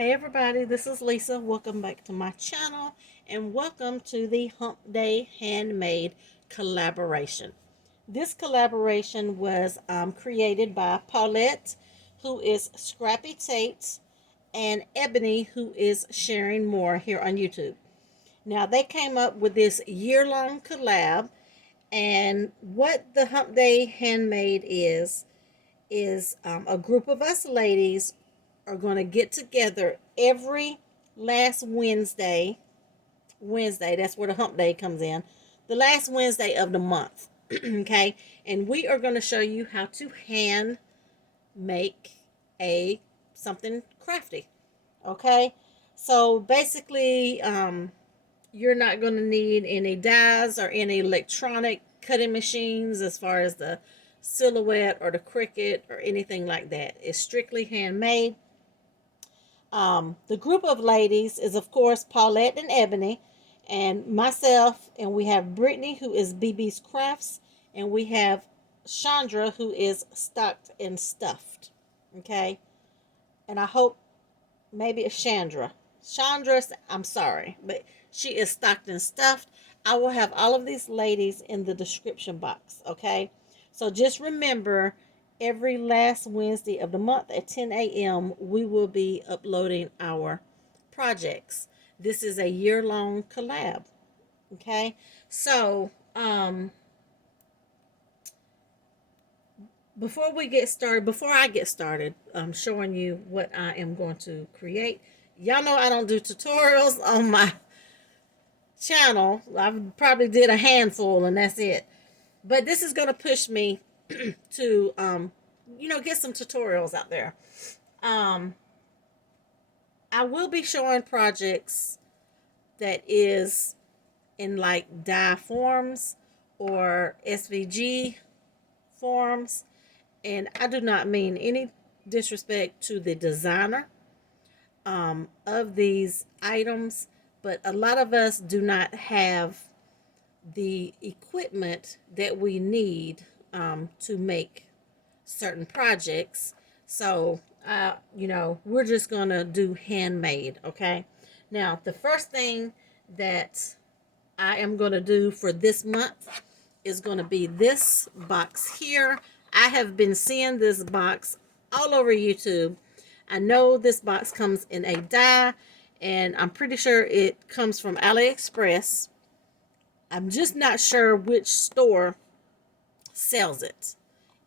Hey everybody, this is Lisa. Welcome back to my channel and welcome to the Humpday Handmade collaboration. This collaboration was created by Paulette, who is Scrappy Tate, and Ebony, who is sharing more here on YouTube. Now they came up with this year-long collab, and what the Humpday Handmade is a group of us ladies are going to get together every last Wednesday, that's where the hump day comes in, the last Wednesday of the month. Okay, and we are going to show you how to hand make a something crafty. Okay, so basically you're not going to need any dies or any electronic cutting machines as far as the silhouette or the Cricut or anything like that. It's strictly handmade. The group of ladies is, of course, Paulette and Ebony, and myself, and we have Brittany, who is BB's Crafts, and we have Chandra, who is Stocked and Stuffed. Okay, and I hope maybe it's Chandra. Chandra, I'm sorry, but she is Stocked and Stuffed. I will have all of these ladies in the description box. Okay, so just remember, every last Wednesday of the month at 10 a.m. we will be uploading our projects. This is a year-long collab. Okay, so before I get started, I'm showing you what I am going to create. Y'all know I don't do tutorials on my channel. I probably did a handful and that's it. But this is going to push me to get some tutorials out there. I will be showing projects that is in like die forms or SVG forms, and I do not mean any disrespect to the designer of these items, but a lot of us do not have the equipment that we need to make certain projects. So we're just gonna do handmade. Okay, now the first thing that I am gonna do for this month is gonna be this box here. I have been seeing this box all over YouTube. I know this box comes in a die, and I'm pretty sure it comes from AliExpress. I'm just not sure which store sells it.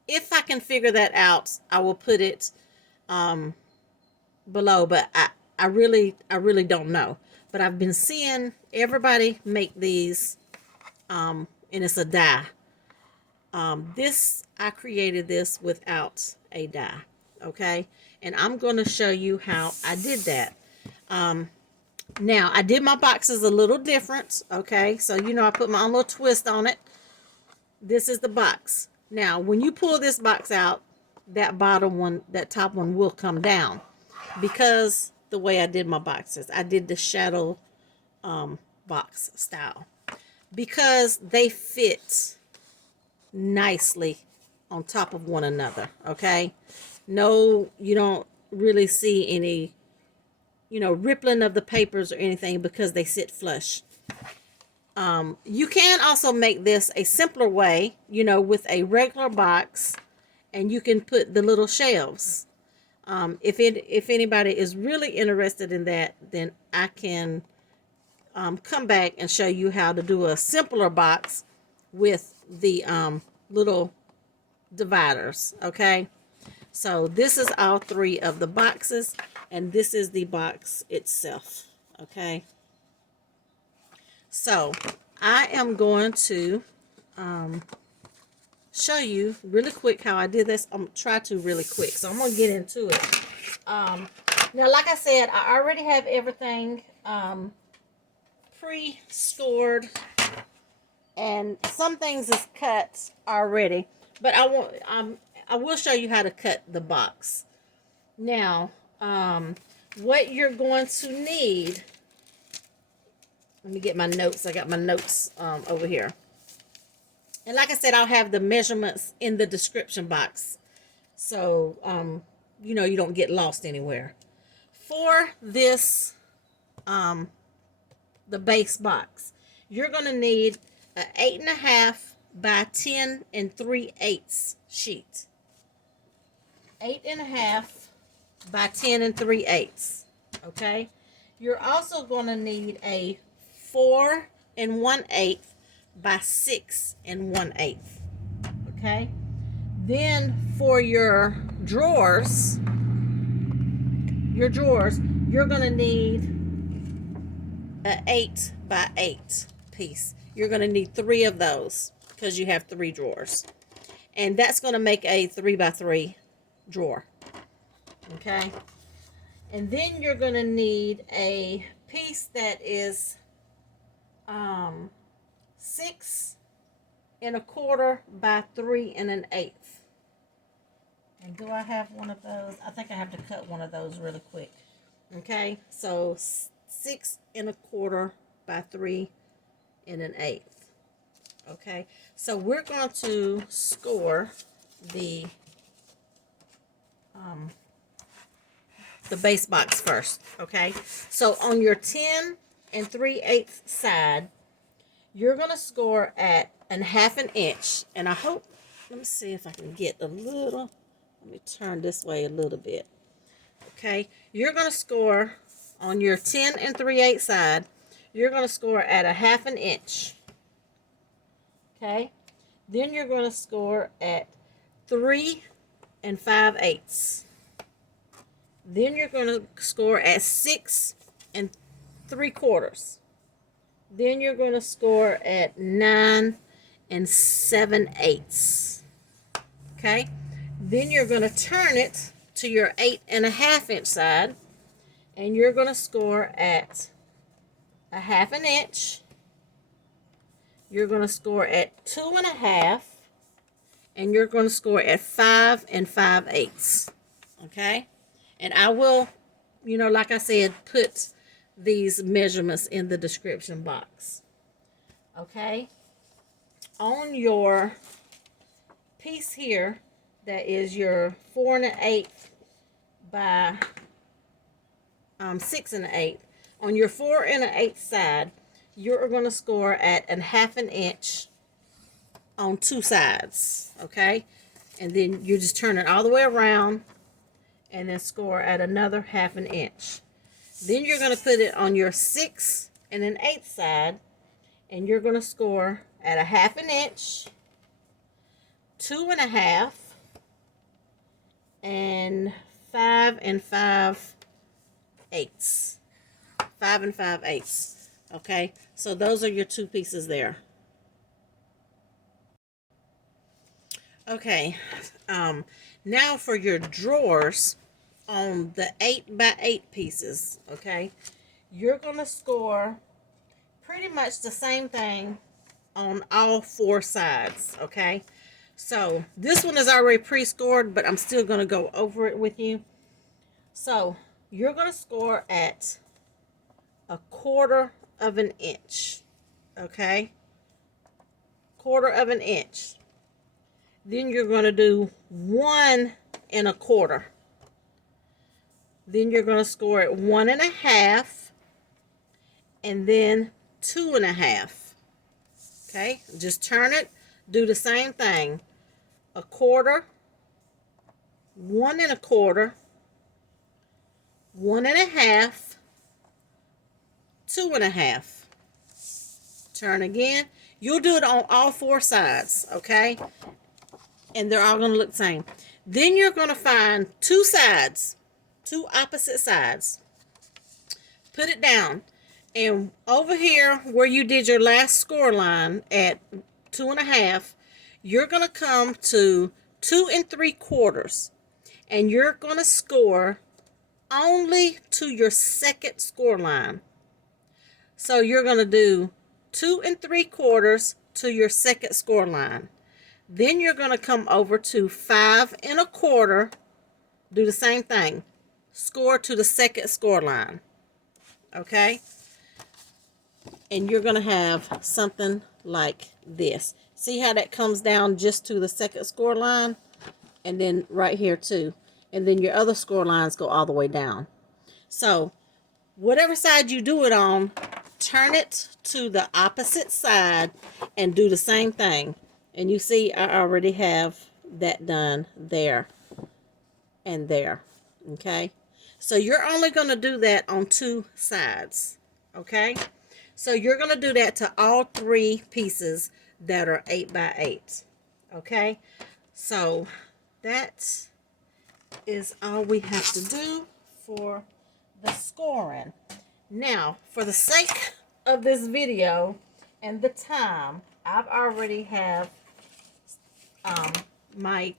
If I can figure that out, I will put it below, but I really don't know. But I've been seeing everybody make these, and it's a die. I created this without a die. Okay, and I'm going to show you how I did that. Now I did my boxes a little different. Okay, so I put my own little twist on it. This is the box. Now when you pull this box out, that bottom one, that top one will come down, because the way I did my boxes, I did the shadow box style, because they fit nicely on top of one another. Okay, no, you don't really see any rippling of the papers or anything because they sit flush. You can also make this a simpler way, with a regular box, and you can put the little shelves. If anybody is really interested in that, then I can come back and show you how to do a simpler box with the little dividers. Okay, so this is all three of the boxes, and this is the box itself. Okay, so I am going to show you really quick how I did this. I'm going to try to really quick, so I'm going to get into it. Now, like I said, I already have everything pre-scored, and some things is cut already, but I will show you how to cut the box. Now, what you're going to need, let me get my notes. I got my notes over here. And like I said, I'll have the measurements in the description box, so you don't get lost anywhere. for this, the base box, you're going to need an 8.5 by 10 3/8 sheet. 8.5 by 10 3/8. Okay. You're also going to need a 4 1/8 by 6 1/8. Okay. Then for your drawers, you're going to need an 8 by 8 piece. You're going to need 3 of those because you have 3 drawers. And that's going to make a 3 by 3 drawer. Okay. And then you're going to need a piece that is 6 1/4 by 3 1/8. And do I have one of those? I think I have to cut one of those really quick. Okay, so 6 1/4 by 3 1/8. Okay, so we're going to score the base box first. Okay, so on your 10 3/8 side, you're going to score at 1/2 inch. And I hope, let me see if I can get a little, let me turn this way a little bit. Okay, you're going to score on your 10 3/8 side, you're going to score at 1/2 inch. Okay, then you're going to score at 3 5/8. Then you're going to score at 6 3/4. Then you're going to score at 9 7/8. Okay, then you're going to turn it to your 8.5 inch side, and you're going to score at 1/2 inch. You're going to score at 2.5, and you're going to score at 5 5/8. Okay, and I will, like I said, put these measurements in the description box. Okay, on your piece here, that is your 4 1/8 by 6 1/8. On your 4 1/8 side, you're going to score at 1/2 inch on 2 sides. Okay, and then you just turn it all the way around, and then score at another 1/2 inch. Then you're going to put it on your 6 1/8 side, and you're going to score at 1/2 inch, 2.5, and 5 5/8. 5 5/8. Okay, so those are your 2 pieces there. Okay, now for your drawers on the 8 by 8 pieces. Okay, you're going to score pretty much the same thing on all 4 sides. Okay, so this one is already pre-scored, but I'm still going to go over it with you. So you're going to score at 1/4 inch. Okay, 1/4 inch. Then you're going to do 1 1/4. Then you're going to score at 1 1/2, and then 2 1/2. Okay, just turn it, do the same thing. 1/4, 1 1/4, 1 1/2, 2 1/2. Turn again. You'll do it on all 4 sides, okay? And they're all going to look the same. Then you're going to find 2 sides, 2 opposite sides. Put it down. And over here where you did your last score line at 2 1/2, you're going to come to 2 3/4. And you're going to score only to your second score line. So you're going to do 2 3/4 to your second score line. Then you're going to come over to 5 1/4, do the same thing, score to the second score line. Okay, and you're going to have something like this. See how that comes down just to the second score line, and then right here too, and then your other score lines go all the way down. So whatever side you do it on, turn it to the opposite side and do the same thing. And you see I already have that done there and there. Okay, so you're only going to do that on two sides. Okay, so you're going to do that to all three pieces that are 8 by 8. Okay, so that is all we have to do for the scoring. Now, for the sake of this video and the time, I've already have my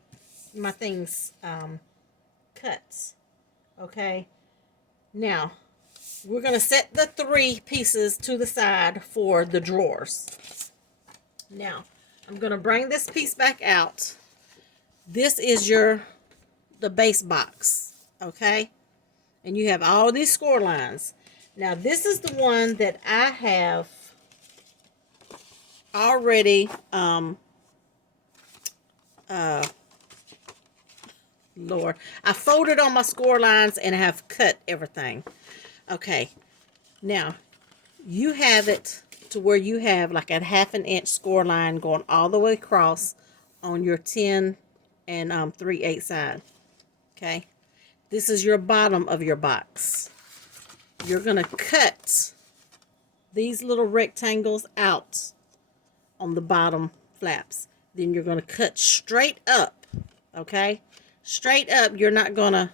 things cut. Okay, now we're gonna set the three pieces to the side for the drawers. Now I'm gonna bring this piece back out. This is the base box. Okay, and you have all these score lines. Now this is the one that I have already Lord, I folded on my score lines and I have cut everything. Okay, now you have it to where you have like a 1/2 inch score line going all the way across on your 10 and 3/8 side. Okay, this is your bottom of your box. You're gonna cut these little rectangles out on the bottom flaps. Then you're gonna cut straight up. Okay, straight up. You're not gonna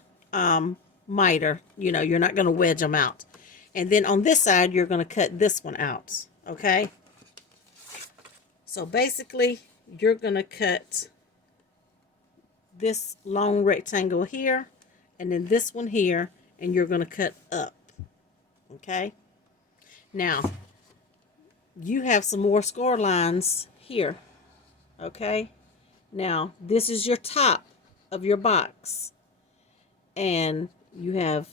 miter, you're not gonna wedge them out. And then on this side you're gonna cut this one out. Okay, so basically you're gonna cut this long rectangle here and then this one here, and you're gonna cut up. Okay, now you have some more score lines here. Okay, now this is your top of your box and you have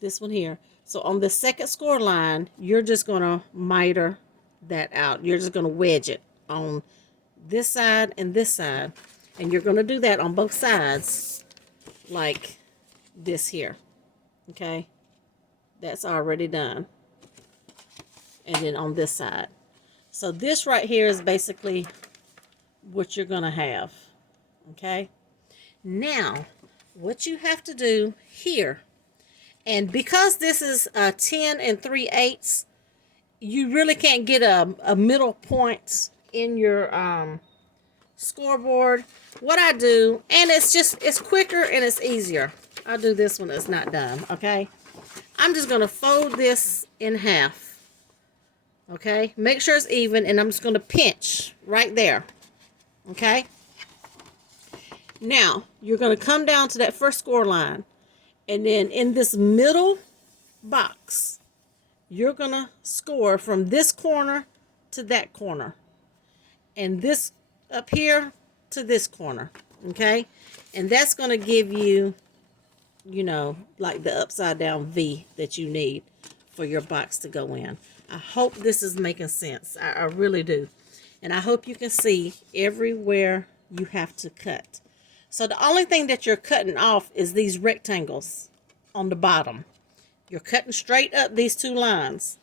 this one here. So on the second score line you're just gonna miter that out. You're just gonna wedge it on this side and this side, and you're gonna do that on both sides like this here. Okay, that's already done. And then on this side, so this right here is basically what you're gonna have. Okay, now what you have to do here, and because this is 10 and 3/8, you really can't get a middle point in your scoreboard. What I do, and it's quicker and it's easier, I'll do this one that's not done. Okay, I'm just gonna fold this in half. Okay, make sure it's even, and I'm just gonna pinch right there. Okay, now you're gonna come down to that first score line, and then in this middle box you're gonna score from this corner to that corner, and this up here to this corner. Okay, and that's gonna give you, like the upside down V that you need for your box to go in. I hope this is making sense. I really do. And I hope you can see everywhere you have to cut. So the only thing that you're cutting off is these rectangles on the bottom. You're cutting straight up these two lines.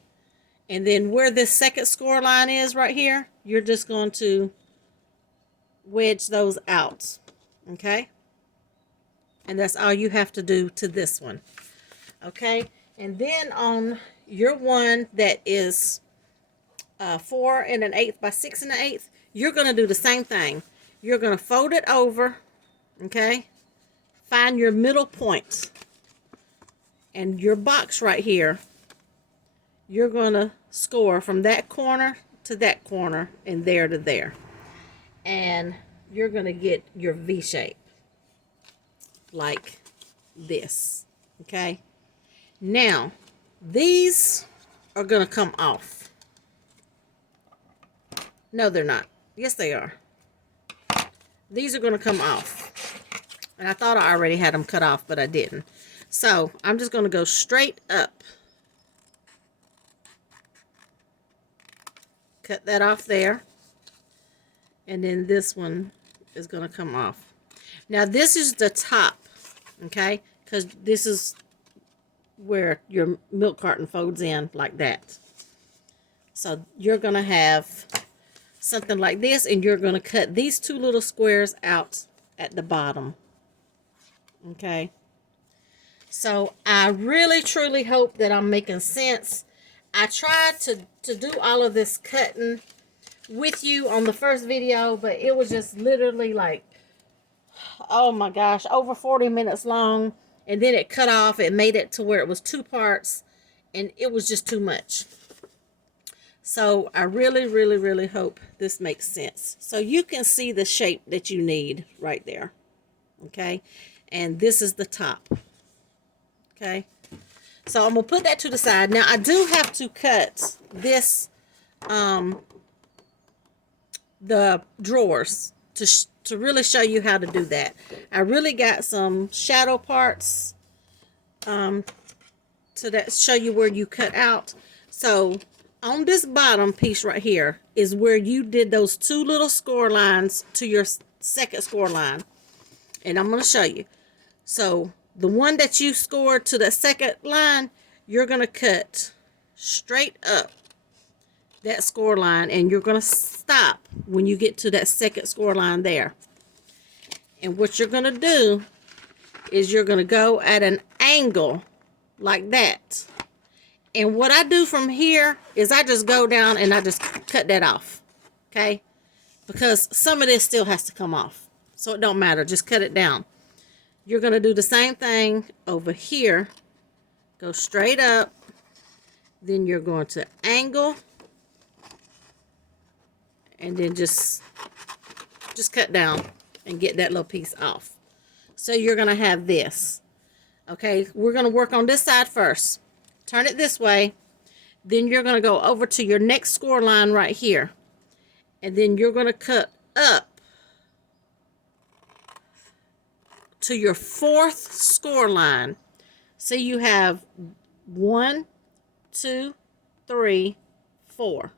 And then where this second score line is right here, you're just going to wedge those out. Okay? And that's all you have to do to this one. Okay? And then on your one that is 4 1/8 by 6 1/8, you're going to do the same thing. You're going to fold it over. Okay? Find your middle point. And your box right here, you're going to score from that corner to that corner and there to there. And you're going to get your V shape like this. Okay? Now, these are going to come off. No, they're not. Yes, they are. These are going to come off. And I thought I already had them cut off, but I didn't. So, I'm just going to go straight up. Cut that off there. And then this one is going to come off. Now, this is the top. Okay? Because this is where your milk carton folds in like that. So you're going to have something like this, and you're going to cut these two little squares out at the bottom. Okay. So I really truly hope that I'm making sense. I tried to do all of this cutting with you on the first video, but it was just literally like, oh my gosh, over 40 minutes long. And then it cut off. It made it to where it was 2 parts, and it was just too much. So I really, really, really hope this makes sense. So you can see the shape that you need right there. Okay. And this is the top. Okay. So I'm going to put that to the side. Now I do have to cut this, the drawers to really show you how to do that. I really got some shadow parts, to that show you where you cut out. So on this bottom piece right here is where you did those 2 little score lines to your second score line. And I'm going to show you. So the one that you scored to the second line, you're going to cut straight up that score line, and you're going to stop when you get to that second score line there. And what you're going to do is you're going to go at an angle like that. And what I do from here is I just go down and I just cut that off. Okay? Because some of this still has to come off. So it don't matter. Just cut it down. You're going to do the same thing over here. Go straight up. Then you're going to angle. And then just cut down and get that little piece off. So you're going to have this. Okay, we're going to work on this side first. Turn it this way. Then you're going to go over to your next score line right here. And then you're going to cut up to your 4th score line. So you have 1, 2, 3, 4.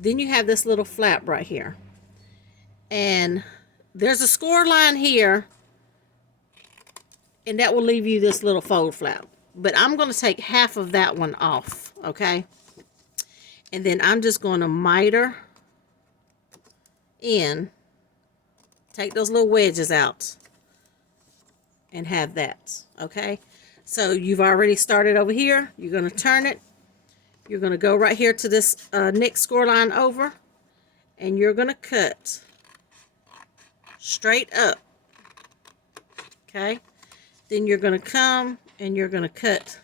Then you have this little flap right here. And there's a score line here. And that will leave you this little fold flap. But I'm going to take half of that one off. Okay. And then I'm just going to miter in. Take those little wedges out. And have that. Okay. So you've already started over here. You're going to turn it. You're going to go right here to this next score line over, and you're going to cut straight up. Okay? Then you're going to come and you're going to cut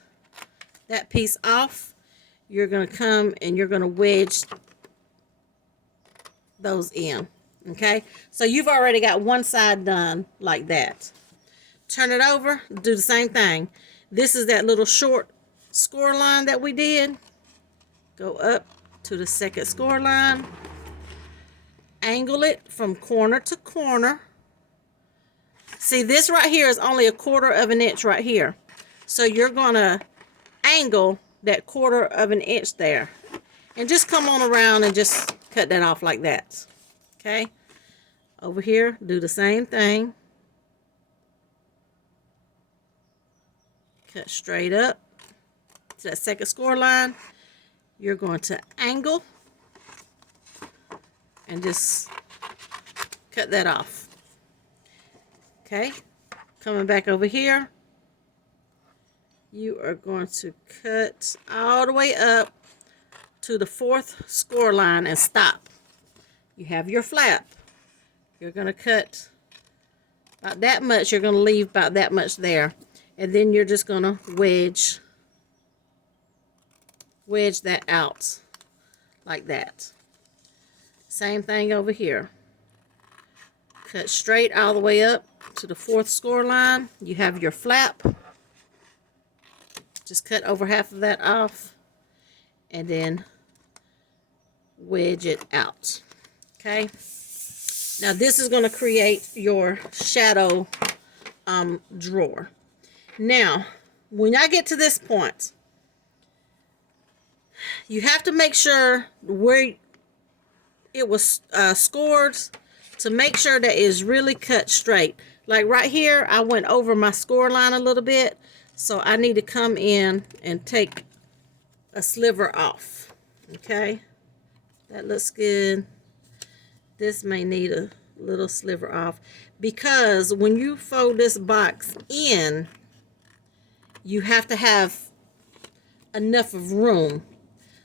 that piece off. You're going to come and you're going to wedge those in. Okay? So you've already got one side done like that. Turn it over, do the same thing. This is that little short score line that we did. Go up to the second score line. Angle it from corner to corner. See, this right here is only 1/4 of an inch right here. So you're going to angle that 1/4 of an inch there. And just come on around and just cut that off like that. Okay? Over here, do the same thing. Cut straight up to that second score line. You're going to angle and just cut that off. Okay, coming back over here, you are going to cut all the way up to the 4th score line and stop. You have your flap. You're going to cut about that much. You're going to leave about that much there. And then you're just going to wedge that out like that. Same thing over here. Cut straight all the way up to the 4th score line. You have your flap. Just cut over half of that off and then wedge it out. Okay. Now this is going to create your shadow drawer. Now, when I get to this point, you have to make sure where it was scored to make sure that it's really cut straight. Like right here, I went over my score line a little bit. So I need to come in and take a sliver off. Okay, that looks good. This may need a little sliver off, because when you fold this box in, you have to have enough of room.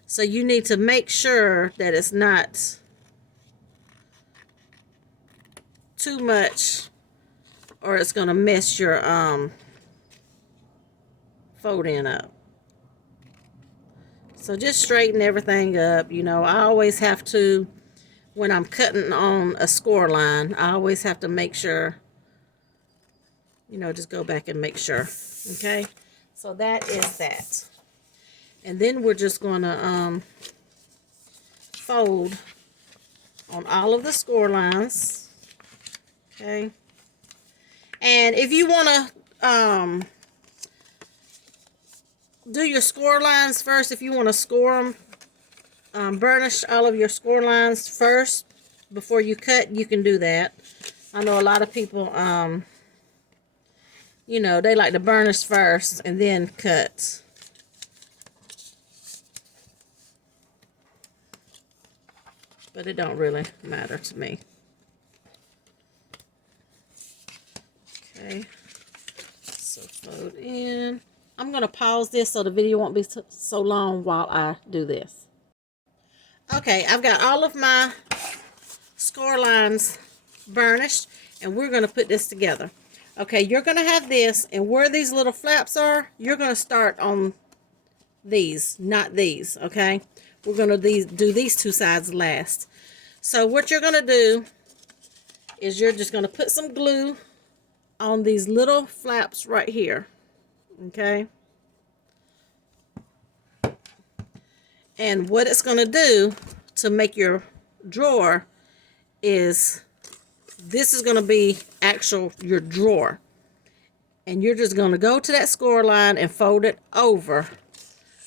So you need to make sure that it's not too much, or it's going to mess your folding up. So just straighten everything up. You know, I always have to, when I'm cutting on a score line, I always have to make sure, you know, just go back and make sure. Okay, so that is that. And then we're just going to fold on all of the score lines. Okay, and if you want to do your score lines first, if you want to score them, burnish all of your score lines first before you cut, you can do that. I know a lot of people, you know, they like to burnish first and then cut. But it don't really matter to me. Okay, so fold in. I'm going to pause this so the video won't be so long while I do this. Okay, I've got all of my score lines burnished, and we're going to put this together. Okay, you're going to have this, and where these little flaps are, you're going to start on these, not these, okay? We're going to do these two sides last. So what you're going to do is you're just going to put some glue on these little flaps right here, okay? And what it's going to do to make your drawer is, this is going to be your drawer. And you're just going to go to that score line and fold it over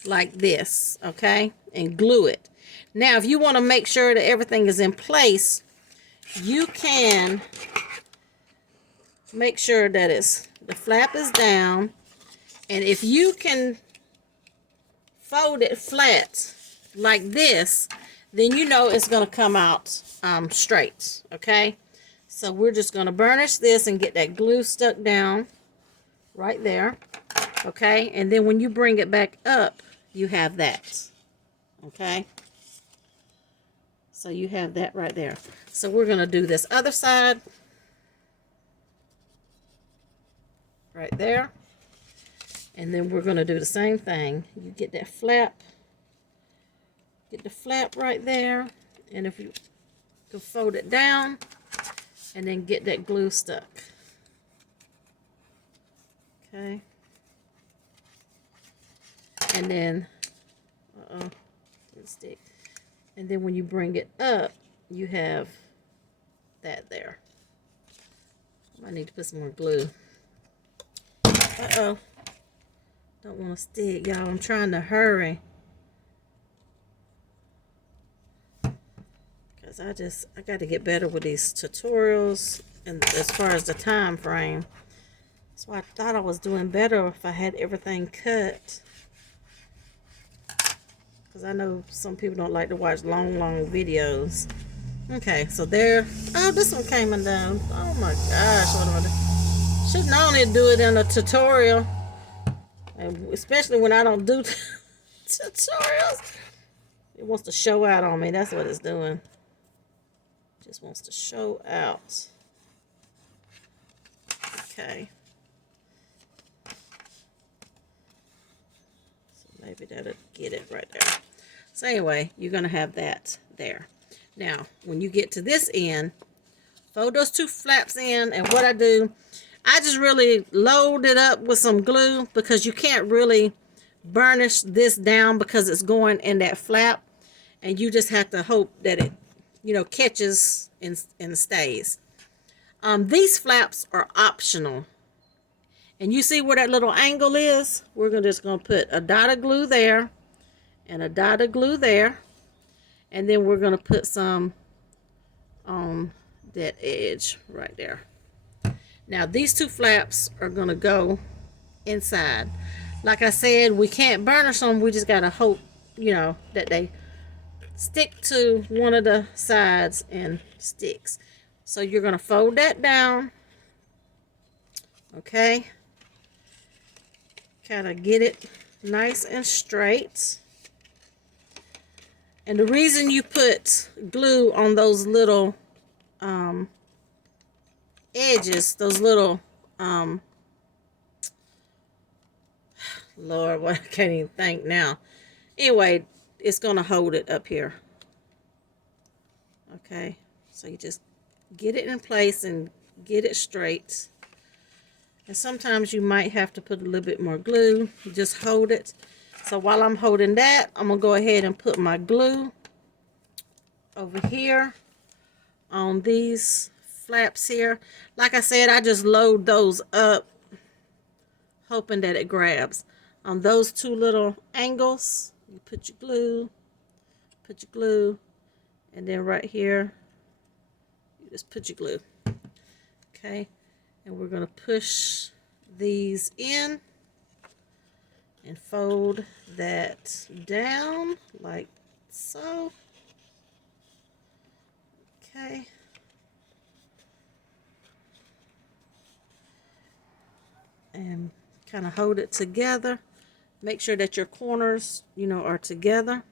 like this, okay? And glue it. Now, if you want to make sure that everything is in place, you can make sure that the flap is down. And if you can fold it flat like this, then you know it's going to come out straight, okay? So we're just going to burnish this and get that glue stuck down right there, okay? And then when you bring it back up, you have that, okay? So you have that right there. So we're going to do this other side right there. And then we're going to do the same thing. You get that flap. Get the flap right there. And if you can fold it down and then get that glue stuck. Okay. And then, didn't stick. And then when you bring it up, you have that there. I need to put some more glue. Uh-oh. Don't want to stick, y'all. I'm trying to hurry. Because I got to get better with these tutorials and as far as the time frame. So I thought I was doing better if I had everything cut. Because I know some people don't like to watch long videos. Okay, so there. Oh, this one came undone. Oh my gosh, what am I doing? Should not only do it in a tutorial. And especially when I don't do tutorials. It wants to show out on me. That's what it's doing. Just wants to show out. Okay. So maybe that'll get it right there. So anyway, you're going to have that there. Now, when you get to this end, fold those two flaps in. And what I do, I just really load it up with some glue, because you can't really burnish this down because it's going in that flap. And you just have to hope that it, you know, catches and stays. These flaps are optional. And you see where that little angle is? We're just going to put a dot of glue there and a dot of glue there. And then we're going to put some on that edge right there. Now these two flaps are going to go inside. Like I said, we can't burnish them. We just gotta hope, that they stick to one of the sides and sticks. So you're gonna fold that down, okay? Kind of get it nice and straight. And the reason you put glue on those little edges, those little Lord, what I can't even think now. Anyway, it's gonna hold it up here. Okay, so you just get it in place and get it straight. And sometimes you might have to put a little bit more glue. Just hold it. So while I'm holding that, I'm gonna go ahead and put my glue over here on these flaps here. Like I said, I just load those up, hoping that it grabs. On those two little angles, you put your glue, and then right here, you just put your glue. Okay, and we're gonna push these in and fold that down like so. Okay. And kind of hold it together. Make sure that your corners, are together.